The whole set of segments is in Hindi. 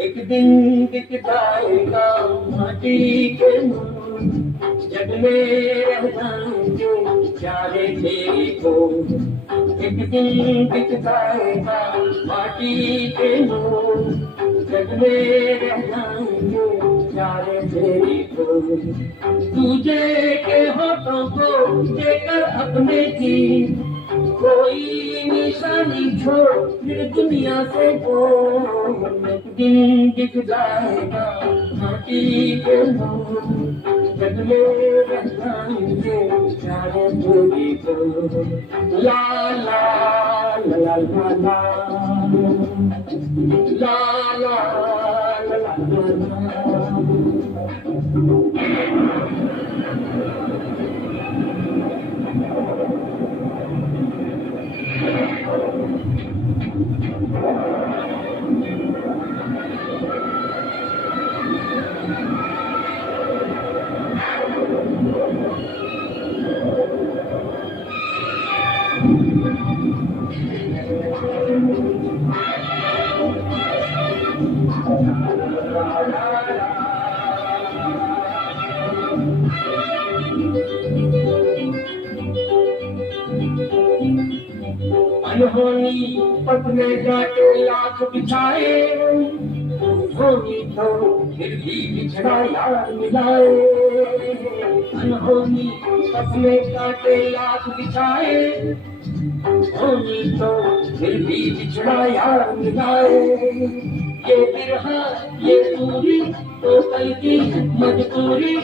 एक दिन दिख जाएगा माटी के मोर, जग में रह जाएंगे प्यारे तेरे को। एक दिन दिख जाएगा माटी के मोर, जग में रह जाएंगे प्यारे तेरे को। तुझे के होठों को देकर अपने की कोई निशानी छोड़ फिर दुनिया से बोल। एक दिन दिख जाएगा माटी के मोर, जग में रह जाएंगे प्यारे तेरे को। ला ला ला ला ला ला ला ला ला। अनहोनी पथ में जाके लाख बिछाए, होनी तो फिर भी बिछड़ा यार मिलाए। अनहोनी पथ में जाके लाख बिछाए, होनी तो फिर भी बिछड़ा यार मिलाए। ये बिरहा ये दूरी तो कल की मजबूरी,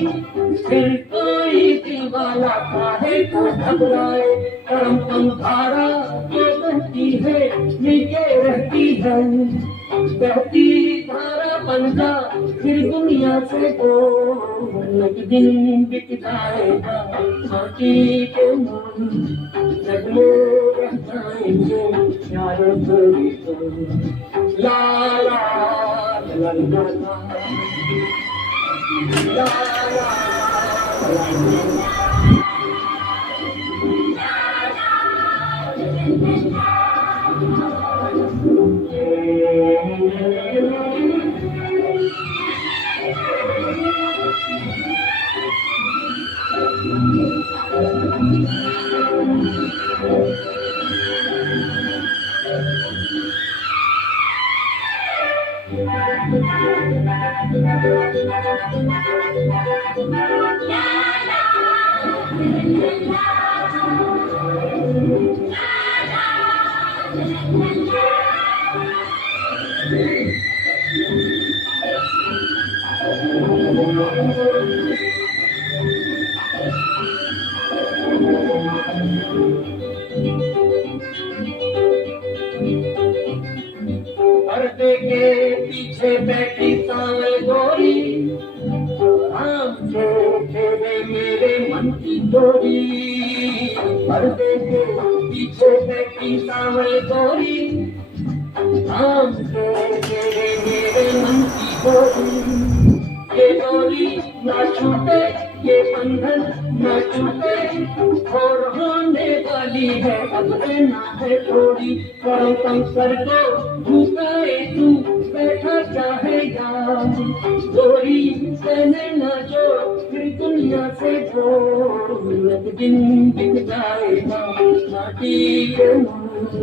फिर कोई दीवाना काहे को घबराए। करम पंखारा जो बहती है नीचे रहती है, बहती धारा बन जा फिर दुनिया से बोल। एक दिन बिक जाएगा माटी के मोर, जग में रह जाएंगे प्यारे तेरे को। ला ला ला ला ला ला ला। पर्दे के पीछे बैठी सांवल गोरी, आम से तेरे मेरे मन की डोरी। पर्दे के पीछे बैठी सांवल गोरी, आम से तेरे मेरे मन की डोरी। ये डोरी ना छूटे ये बंधन न टूटे, और होने वाली है अब ना है थोड़ी। करो कम कर दो झुकाए तू बैठा चाहेगा, गोरी कहने न जो फिर दुनिया से बोल। एक दिन दिख जाएगा माटी के मोर,